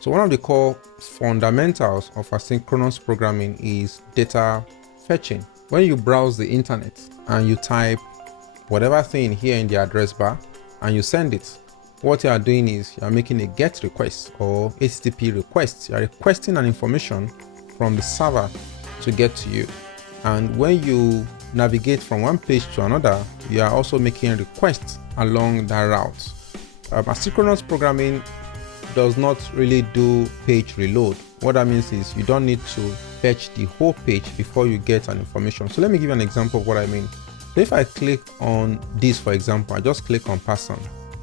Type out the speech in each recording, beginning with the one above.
So one of the core fundamentals of asynchronous programming is data fetching. When you browse the internet and you type whatever thing here in the address bar and you send it, what you are doing is you are making a GET request or HTTP request. You are requesting an information from the server to get to you. And when you navigate from one page to another, you are also making requests along that route. Asynchronous programming does not really do page reload. What that means is you don't need to fetch the whole page before you get an information. So let me give you an example of what I mean. So if I click on this, for example, I just click on person.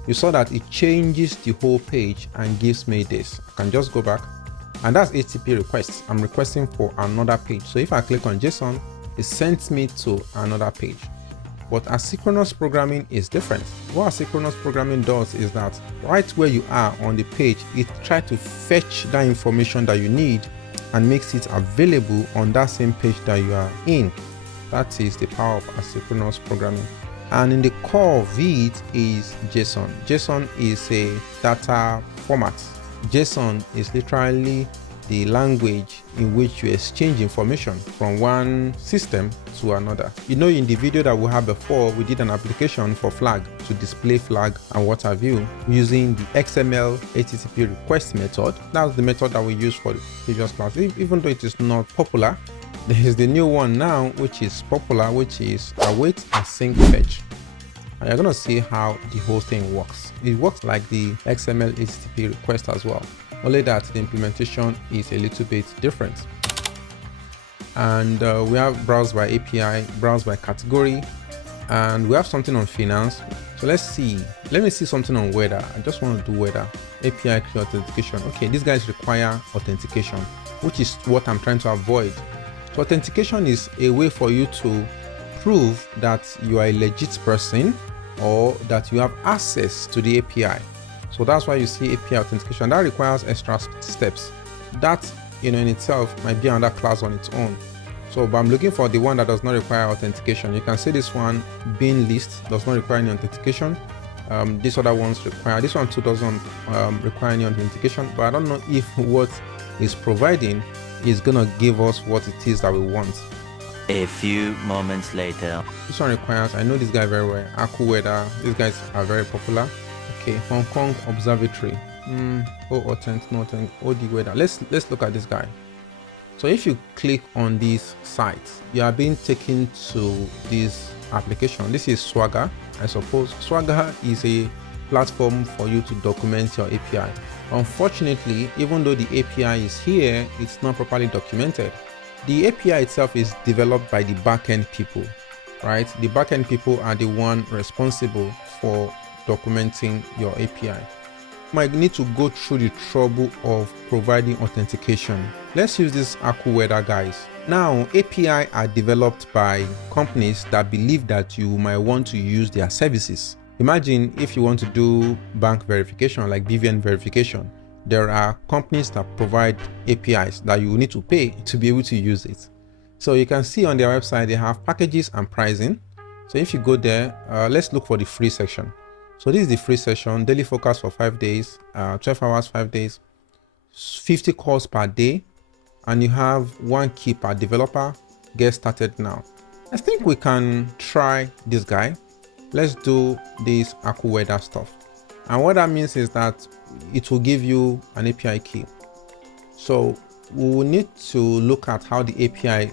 You saw that it changes the whole page and gives me this. I can just go back, and that's HTTP requests. I'm requesting for another page. So if I click on JSON, it sends me to another page. But asynchronous programming is different. What asynchronous programming does is that right where you are on the page, it tries to fetch that information that you need and makes it available on that same page that you are in. That is the power of asynchronous programming. And in the core of it is JSON. JSON is a data format. JSON is literally the language in which you exchange information from one system to another. You know, in the video that we had before, we did an application for flag to display flag and what have you using the XML HTTP request method. That's the method that we used for the previous class. Even though it is not popular, there is the new one now which is popular, which is await async fetch. And you're going to see how the whole thing works. It works like the XML HTTP request as well, only that the implementation is a little bit different. And we have browse by API, browse by category, and we have something on finance. So let me see something on weather. I just want to do weather. API key authentication. Okay, these guys require authentication, which is what I'm trying to avoid. So authentication is a way for you to prove that you are a legit person or that you have access to the API. So that's why you see API authentication. That requires extra steps. That, in itself might be another class on its own. So, but I'm looking for the one that does not require authentication. You can see this one, bin list, does not require any authentication. These other ones require. This one too doesn't require any authentication. But I don't know if what is providing is gonna give us what it is that we want. A few moments later. This one requires, I know this guy very well, AccuWeather. These guys are very popular. Okay, Hong Kong Observatory. The weather. Let's look at this guy. So if you click on this site, you are being taken to this application. This is Swagger, I suppose. Swagger is a platform for you to document your API. Unfortunately, even though the API is here, it's not properly documented. The API itself is developed by the backend people, right? The backend people are the one responsible for documenting your API. You might need to go through the trouble of providing authentication. Let's use this AccuWeather, guys. Now, API are developed by companies that believe that you might want to use their services. Imagine if you want to do bank verification, like BVN verification. There are companies that provide APIs that you need to pay to be able to use it. So you can see on their website, they have packages and pricing. So if you go there, let's look for the free section. So this is the free session, daily focus for 5 days, 12 hours, 5 days, 50 calls per day, and you have 1 key per developer. Get started now. I think we can try this guy. Let's do this AccuWeather stuff. And what that means is that it will give you an API key. So we will need to look at how the API,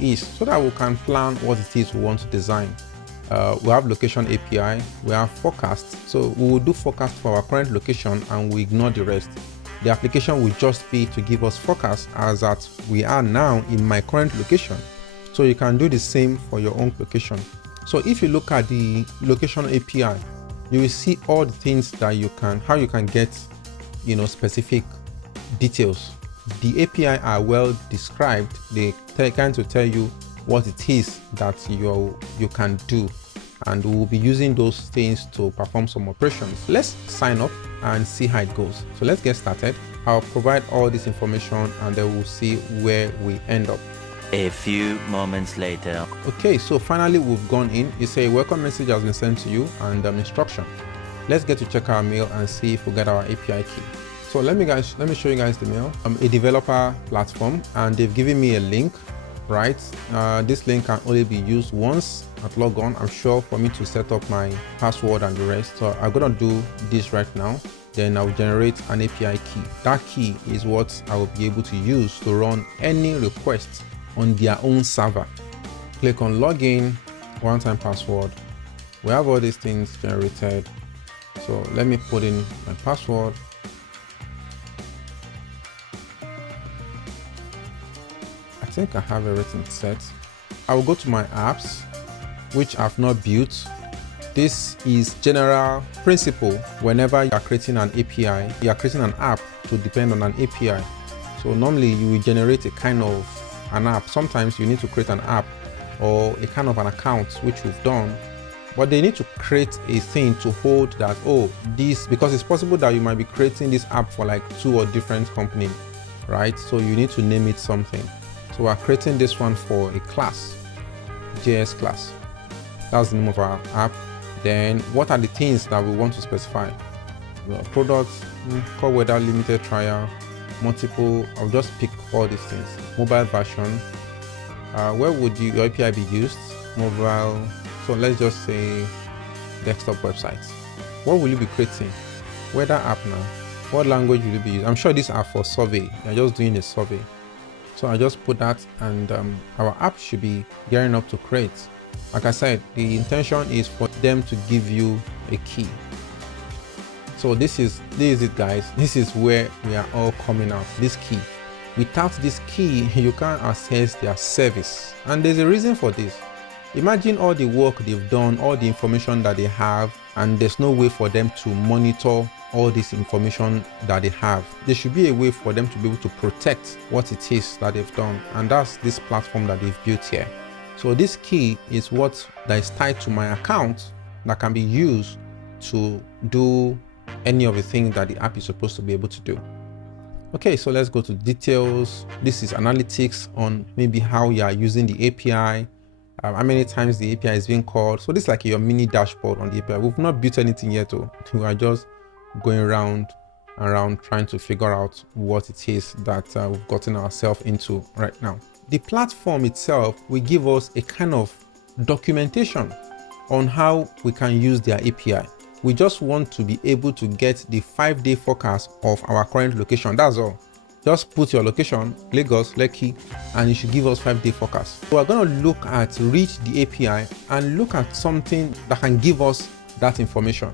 is, so that we can plan what it is we want to design. We have location API, we have forecast. So we will do forecast for our current location and we ignore the rest. The application will just be to give us forecast as that we are now in my current location. So you can do the same for your own location. So if you look at the location API, you will see all the things that how you can get, specific details. The API are well described. They kind to tell you what it is that you can do, and we will be using those things to perform some operations. Let's sign up and see how it goes. So let's get started. I'll provide all this information and then we'll see where we end up. A few moments later. Okay, so finally we've gone in. You say welcome message has been sent to you and instruction. Let's get to check our mail and see if we get our API key. So let me show you guys the mail. I'm a developer platform and they've given me a link, right? This link can only be used once at logon, I'm sure, for me to set up my password and the rest. So I'm gonna do this right now. Then I'll generate an API key. That key is what I will be able to use to run any request on their own server. Click on login, one-time password. We have all these things generated. So let me put in my password. I think I have everything set. I will go to my apps, which I've not built. This is general principle. Whenever you are creating an API, you are creating an app to depend on an API. So normally you will generate a kind of an app. Sometimes you need to create an app or a kind of an account, which we've done, but they need to create a thing to hold that, oh, this, because it's possible that you might be creating this app for like 2 or different companies, right? So you need to name it something. So we're creating this one for a class, JS class. That's the name of our app. Then what are the things that we want to specify? Well, products, cold weather, limited trial, multiple. I'll just pick all these things. Mobile version. Where would your API be used? Mobile. So let's just say desktop websites. What will you be creating? Weather app now. What language will you be using? I'm sure these are for survey. You're just doing a survey. So I just put that, and our app should be gearing up to create. Like I said, the intention is for them to give you a key. So this is it, guys. This is where we are all coming out. This key. Without this key, you can't access their service. And there's a reason for this. Imagine all the work they've done, all the information that they have, and there's no way for them to monitor all this information that they have. There should be a way for them to be able to protect what it is that they've done. And that's this platform that they've built here. So this key is what that is tied to my account that can be used to do any of the things that the app is supposed to be able to do. Okay, so let's go to details. This is analytics on maybe how you are using the API, how many times the API is being called. So this is like your mini dashboard on the API. We've not built anything yet, though. We are just going around trying to figure out what it is that we've gotten ourselves into right now. The platform itself will give us a kind of documentation on how we can use their API. We just want to be able to get the 5-day forecast of our current location. That's all. Just put your location, Lagos, Lekki, and it should give us 5-day forecast. So we're going to look at reach the API and look at something that can give us that information.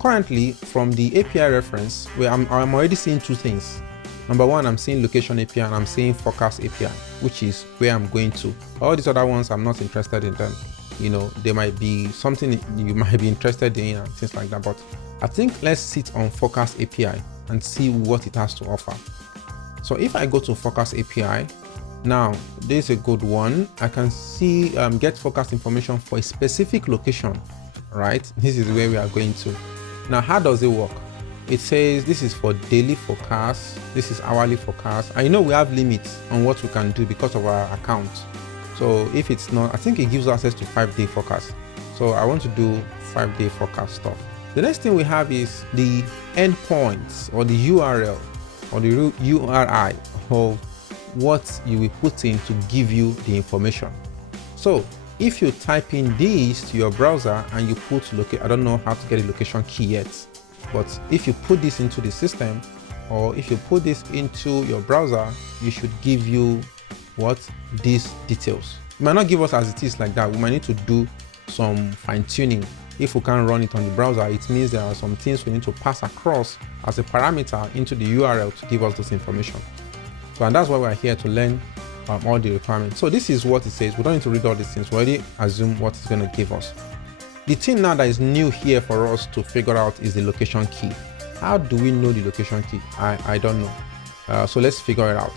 Currently, from the API reference, where I'm already seeing 2 things. Number 1, I'm seeing location API and I'm seeing forecast API, which is where I'm going to. All these other ones, I'm not interested in them. You know, there might be something you might be interested in and things like that. But I think let's sit on forecast API and see what it has to offer. So if I go to forecast API, now there's a good one. I can see get forecast information for a specific location, right? This is where we are going to. Now, how does it work? It says this is for daily forecast, this is hourly forecast. I know we have limits on what we can do because of our account. So if it's not, I think it gives access to 5-day forecast. So I want to do 5-day forecast stuff. The next thing we have is the endpoints or the URL or the URI of what you will put in to give you the information. So if you type in this to your browser and you put I don't know how to get a location key yet. But if you put this into the system, or if you put this into your browser, you should give you what? These details. It might not give us as it is like that. We might need to do some fine tuning. If we can't run it on the browser, it means there are some things we need to pass across as a parameter into the URL to give us this information. So, and that's why we're here to learn all the requirements. So this is what it says. We don't need to read all these things. We already assume what it's going to give us. The thing now that is new here for us to figure out is the location key. How do we know the location key? I don't know. So let's figure it out.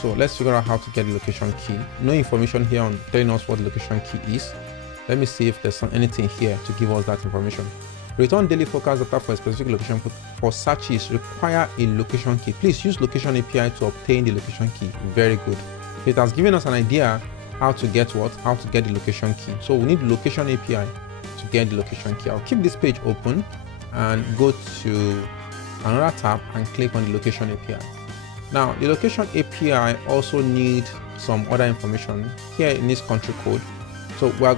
So let's figure out how to get the location key. No information here on telling us what the location key is. Let me see if there's anything here to give us that information. Return daily forecast data for a specific location for searches require a location key. Please use location API to obtain the location key. Very good. It has given us an idea how to get what? How to get the location key. So we need the location API to get the location key. I'll keep this page open and go to another tab and click on the location API. Now the location API also needs some other information. Here it needs country code. So we're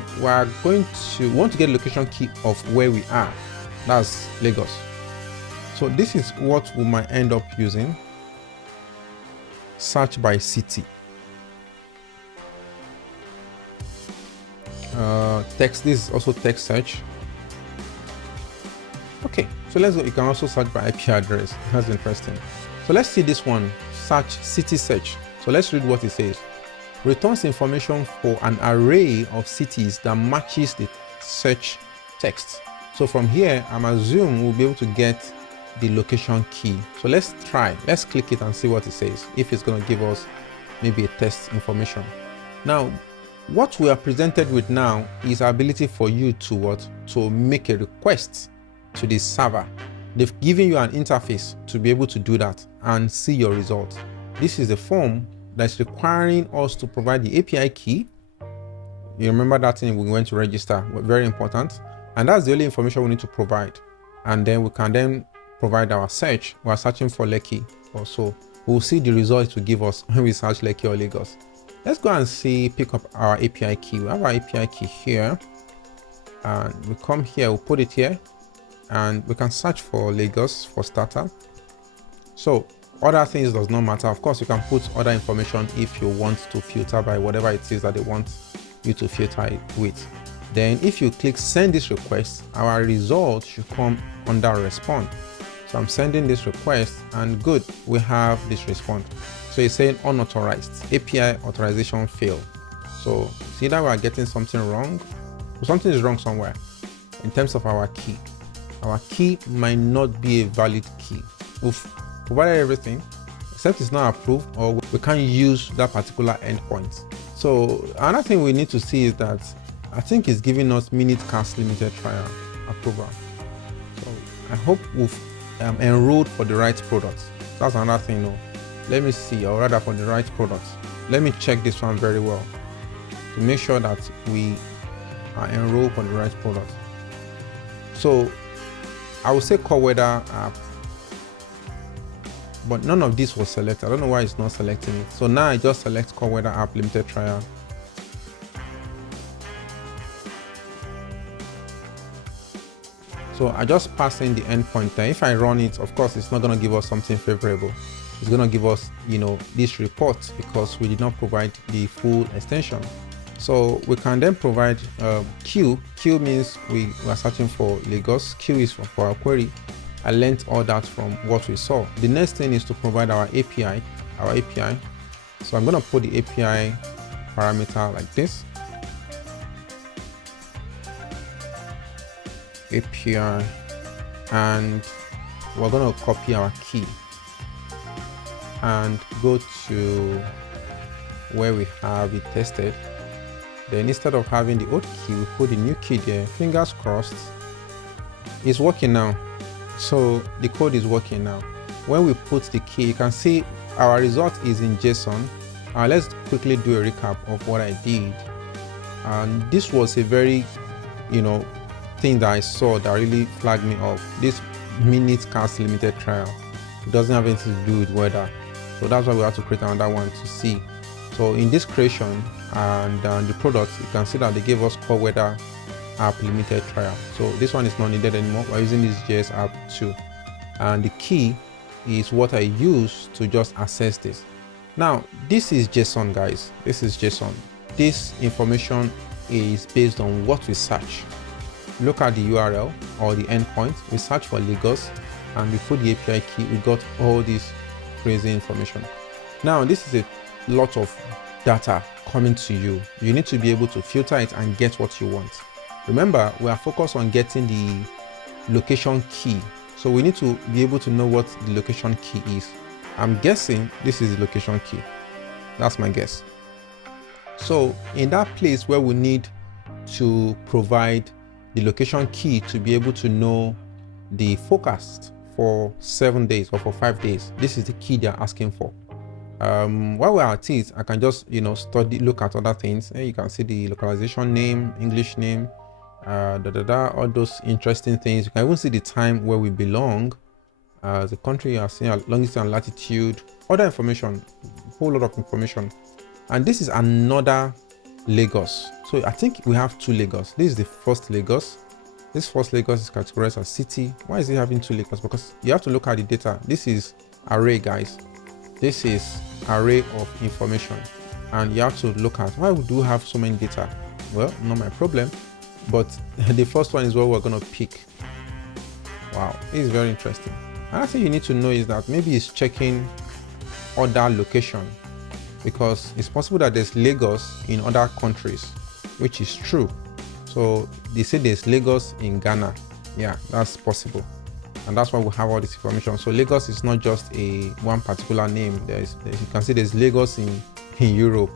going to want to get location key of where we are. That's Lagos. So this is what we might end up using. Search by city. Text. This is also text search. Okay, so let's go. You can also search by IP address. That's interesting. So let's see this one. Search city search. So let's read what it says. Returns information for an array of cities that matches the search text. So from here, I'm assuming we'll be able to get the location key. So let's try. Let's click it and see what it says. If it's going to give us maybe a test information. Now, what we are presented with now is our ability for you to make a request to the server. They've given you an interface to be able to do that and see your result. This is the form that's requiring us to provide the API key. You remember that thing we went to register, very important. And that's the only information we need to provide. And then we can then provide our search. We're searching for Lekki or so. We'll see the result it will give us when we search Lekki or Lagos. Let's go and see, pick up our API key. We have our API key here. And we come here, we'll put it here. And we can search for Lagos for starter. So other things does not matter. Of course, you can put other information if you want to filter by whatever it is that they want you to filter it with. Then if you click send this request, our result should come under respond. So I'm sending this request and good, we have this response. So it's saying unauthorized, API authorization failed. So see that we're getting something wrong. Something is wrong somewhere in terms of our key. Our key might not be a valid key. We've provided everything except it's not approved, or we can't use that particular endpoint. So another thing we need to see is that I think it's giving us minute cast limited trial approval. So I hope we've enrolled for the right products. That's another thing though. Let me see, or rather for the right products. Let me check this one very well to make sure that we are enrolled for the right product. So I would say AccuWeather app, but none of this was selected. I don't know why it's not selecting it. So now I just select AccuWeather app limited trial. So I just pass in the endpoint there. If I run it, of course, it's not going to give us something favorable. It's going to give us, this report because we did not provide the full extension. So we can then provide Q. Q means we are searching for Lagos. Q is for our query. I learned all that from what we saw. The next thing is to provide our API. So I'm going to put the API parameter like this. API, and we're going to copy our key and go to where we have it tested. Then instead of having the old key, we put the new key there. Fingers crossed. It's working now. So the code is working now. When we put the key, you can see our result is in JSON. Let's quickly do a recap of what I did. And this was a very, thing that I saw that really flagged me off. This minute cast limited trial. It doesn't have anything to do with weather. So that's why we have to create another one to see. So in this creation and the product, you can see that they gave us AccuWeather app limited trial. So this one is not needed anymore. We're using this JS app too. And the key is what I use to just access this. Now, this is JSON, guys. This is JSON. This information is based on what we search. Look at the URL or the endpoint. We search for Lagos and we put the API key. We got all this crazy information. Now, this is a lot of data coming to you. You need to be able to filter it and get what you want. Remember, we are focused on getting the location key. So we need to be able to know what the location key is. I'm guessing this is the location key. That's my guess. So in that place where we need to provide the location key to be able to know the forecast for 7 days or for 5 days, this is the key they're asking for. While we're at it, I can just look at other things. You can see the localization name, English name, all those interesting things. You can even see the time where we belong. the country you are seeing, longitude and latitude, other information, whole lot of information. And this is another Lagos. So I think we have 2 Lagos. This is the first Lagos. This first Lagos is categorized as city. Why is it having 2 Lagos? Because you have to look at the data. This is array, guys. This is array of information, and you have to look at why we do have so many data. Well, not my problem, but the first one is what we're going to pick. Wow, this is very interesting. Another thing you need to know is that maybe it's checking other location, because it's possible that there's Lagos in other countries, which is true. So they say there's Lagos in Ghana. Yeah, that's possible. And that's why we have all this information. So Lagos is not just one particular name. You can see there's Lagos in Europe,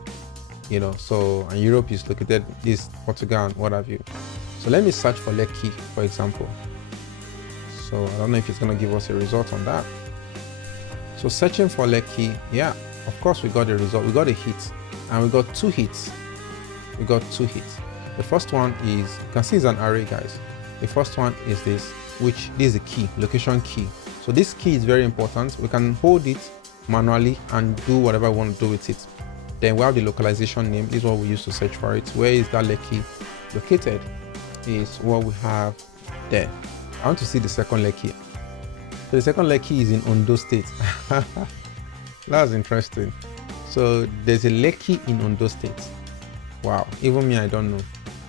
you know. So, and Europe is located is Portugal and what have you. So let me search for Lekki, for example. So I don't know if it's going to give us a result on that. So searching for Lekki, yeah, of course we got the result. We got a hit, and we got 2 hits. We got 2 hits. The first one is, you can see it's an array, guys. The first one is this, which this is the key, location key. So this key is very important. We can hold it manually and do whatever we want to do with it. Then we have the localization name. This is what we use to search for it. Where is that Lekki located is what we have there. I want to see the second Lekki. So the second Lekki is in Ondo State. That's interesting. So there's a Lekki in Ondo State. Wow, even me, I don't know,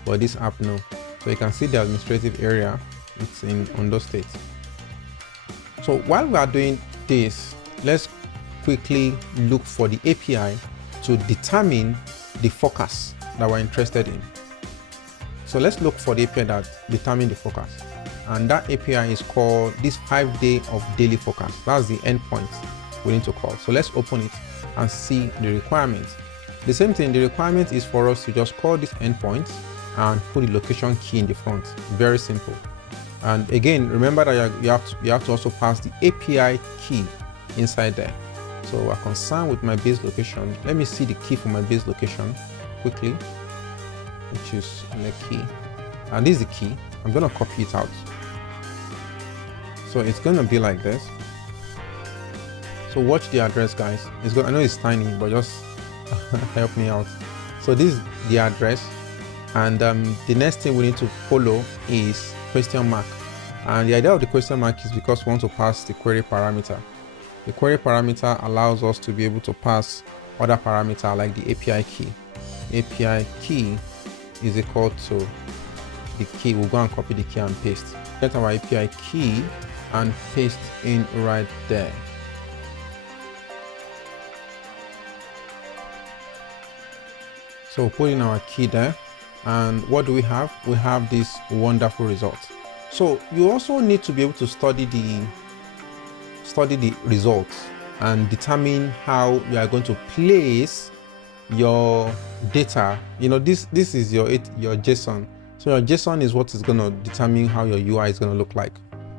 but this app know. So you can see the administrative area. It's in Ondo State. So while we are doing this, let's quickly look for the API to determine the forecast that we're interested in. So let's look for the API that determines the forecast. And that API is called this 5-day of daily forecast. That's the endpoint we need to call. So let's open it and see the requirements. The same thing, the requirement is for us to just call this endpoint and put the location key in the front. Very simple. And again, remember that you have to also pass the API key inside there. So we're concerned with my base location. Let me see the key for my base location quickly, which is the key. And this is the key. I'm going to copy it out. So it's going to be like this. So watch the address, guys. It's good. I know it's tiny, but just help me out. So this is the address. And the next thing we need to follow is question mark. And the idea of the question mark is because we want to pass the query parameter. The query parameter allows us to be able to pass other parameter like the API key. API key is equal to the key. We'll go and copy the key and paste. Get our API key and paste in right there. So put in our key there. And what do we have? We have this wonderful result. So you also need to be able to study the results and determine how you are going to place your data. You know, this is your JSON. So your JSON is what is going to determine how your UI is going to look like.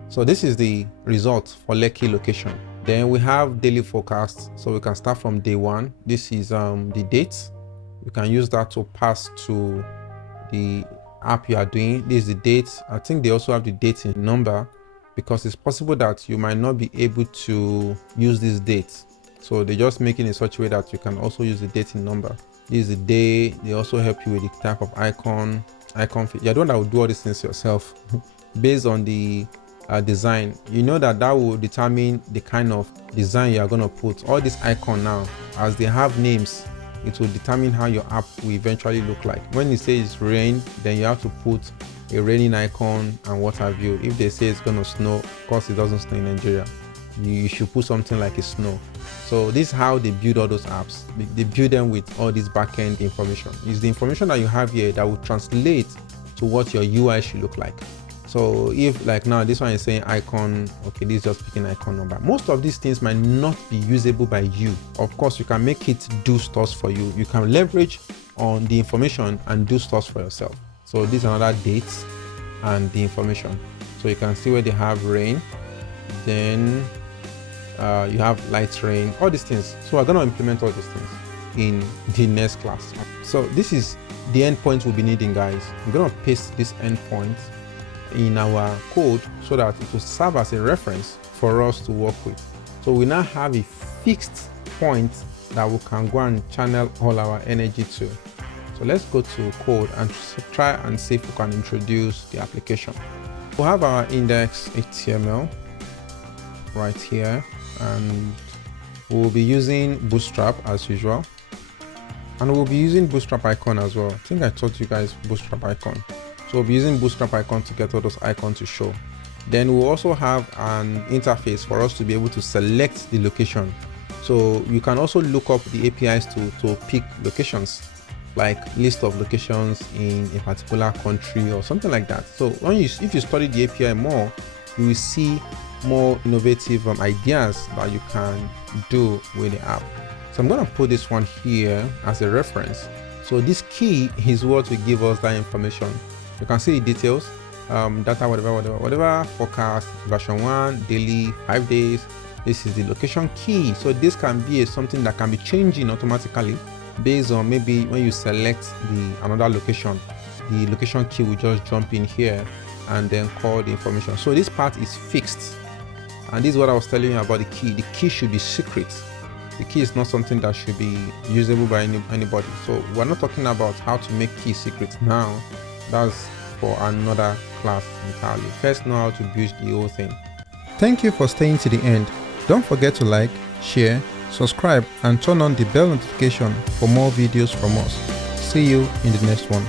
So this is the result for Lekki location. Then we have daily forecast. So we can start from day 1. This is the date. You can use that to pass to the app you are doing. This is the date. I think they also have the date in number, because it's possible that you might not be able to use this date. So they're just making it in such a way that you can also use the date in number. This is the day. They also help you with the type of icon. You're the one that will do all these things yourself based on the design. You know that will determine the kind of design you are going to put. All this icon now, as they have names, it will determine how your app will eventually look like. When you say it's rain, then you have to put a raining icon and what have you. If they say it's going to snow, of course it doesn't snow in Nigeria, you should put something like a snow. So this is how they build all those apps. They build them with all this backend information. It's the information that you have here that will translate to what your UI should look like. So if like now this one is saying icon, okay, this is just picking icon number. Most of these things might not be usable by you. Of course, you can make it do stuff for you. You can leverage on the information and do stuff for yourself. So this is another date and the information. So you can see where they have rain, then you have light rain, all these things. So we're going to implement all these things in the next class. So this is the endpoint we'll be needing, guys. I'm going to paste this endpoint in our code so that it will serve as a reference for us to work with. So we now have a fixed point that we can go and channel all our energy to. So let's go to code and try and see if we can introduce the application. We'll have our index HTML right here, and we'll be using Bootstrap as usual, and we'll be using Bootstrap icon as well. I think I taught you guys Bootstrap icon. So we'll be using Bootstrap icon to get all those icons to show. Then we'll also have an interface for us to be able to select the location. So you can also look up the APIs to pick locations, like list of locations in a particular country or something like that. So if you study the API more, you will see more innovative ideas that you can do with the app. So I'm going to put this one here as a reference. So this key is what will give us that information. You can see the details, data, whatever, forecast, version 1, daily, 5 days. This is the location key. So this can be something that can be changing automatically based on maybe when you select another location, the location key will just jump in here and then call the information. So this part is fixed. And this is what I was telling you about the key. The key should be secret. The key is not something that should be usable by anybody. So we're not talking about how to make key secret now. That's for another class entirely. First, know how to build the whole thing. Thank you for staying to the end. Don't forget to like, share, subscribe, and turn on the bell notification for more videos from us. See you in the next one.